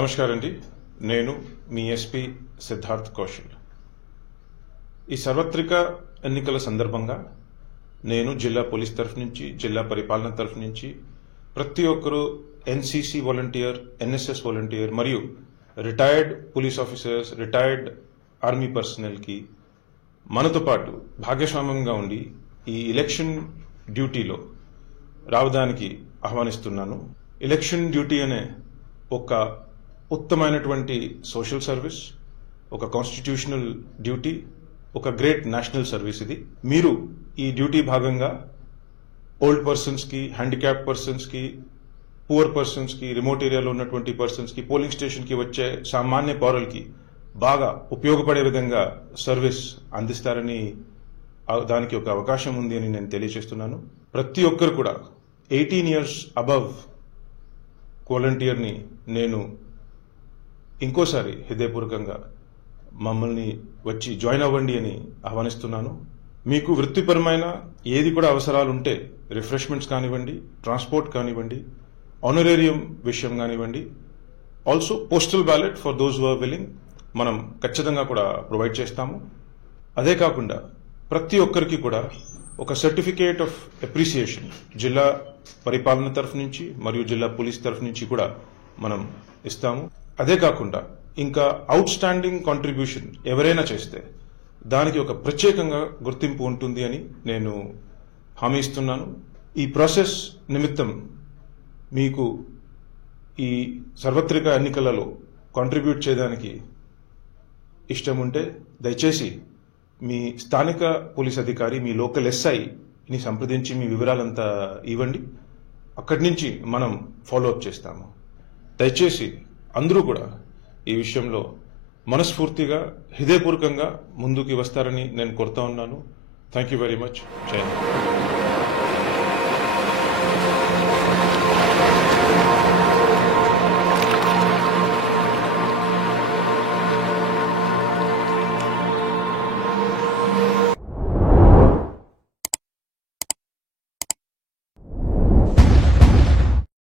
నమస్కారం అండి. నేను మీ ఎస్పీ సిద్ధార్థ్ కౌశల్. ఈ సార్వత్రిక ఎన్నికల సందర్భంగా నేను జిల్లా పోలీస్ తరఫు నుంచి, జిల్లా పరిపాలన తరఫు నుంచి ప్రతి ఒక్కరూ ఎన్సీసీ వాలంటీర్, ఎన్ఎస్ఎస్ వాలంటీర్ మరియు retired police officers, retired army పర్సనల్కి మనతో పాటు భాగస్వామ్యంగా ఉండి ఈ ఎలక్షన్ డ్యూటీలో రావడానికి ఆహ్వానిస్తున్నాను. ఎలక్షన్ డ్యూటీ అనే ఒక ఉత్తమైనటువంటి సోషల్ సర్వీస్, ఒక కాన్స్టిట్యూషనల్ డ్యూటీ, ఒక గ్రేట్ నేషనల్ సర్వీస్. ఇది మీరు ఈ డ్యూటీ భాగంగా ఓల్డ్ పర్సన్స్కి, హ్యాండిక్యాప్ పర్సన్స్కి, పూర్ పర్సన్స్కి, రిమోట్ ఏరియాలో ఉన్నటువంటి పర్సన్స్కి, పోలింగ్ స్టేషన్కి వచ్చే సామాన్య పౌరులకి బాగా ఉపయోగపడే విధంగా సర్వీస్ అందిస్తారని, దానికి ఒక అవకాశం ఉంది అని నేను తెలియజేస్తున్నాను. ప్రతి ఒక్కరు కూడా 18 years అబవ్ వాలంటీర్ని నేను ఇంకోసారి హృదయపూర్వకంగా మమ్మల్ని వచ్చి జాయిన్ అవ్వండి అని ఆహ్వానిస్తున్నాను. మీకు వృత్తిపరమైన ఏది కూడా అవసరాలు ఉంటే, రిఫ్రెష్మెంట్స్ కానివ్వండి, ట్రాన్స్పోర్ట్ కానివ్వండి, ఆనరేరియం విషయం కానివ్వండి, also postal ballot for those who are willing మనం ఖచ్చితంగా కూడా ప్రొవైడ్ చేస్తాము. అదే కాకుండా ప్రతి ఒక్కరికి కూడా ఒక సర్టిఫికేట్ ఆఫ్ అప్రిసియేషన్ జిల్లా పరిపాలన తరఫు నుంచి మరియు జిల్లా పోలీస్ తరఫు నుంచి కూడా మనం ఇస్తాము. అదే కాకుండా ఇంకా అవుట్ స్టాండింగ్ కాంట్రిబ్యూషన్ ఎవరైనా చేస్తే దానికి ఒక ప్రత్యేకంగా గుర్తింపు ఉంటుంది అని నేను హామీ ఇస్తున్నాను. ఈ ప్రాసెస్ నిమిత్తం మీకు ఈ సార్వత్రిక ఎన్నికలలో కాంట్రిబ్యూట్ చేయడానికి ఇష్టం ఉంటే దయచేసి మీ స్థానిక పోలీస్ అధికారి, మీ లోకల్ ఎస్ఐని సంప్రదించి మీ వివరాలంతా ఇవ్వండి. అక్కడి నుంచి మనం ఫాలోఅప్ చేస్తాము. దయచేసి అందరూ కూడా ఈ విషయంలో మనస్ఫూర్తిగా, హృదయపూర్వకంగా ముందుకు వస్తారని నేను కోరుతా ఉన్నాను. Thank you very much. జై హింద్.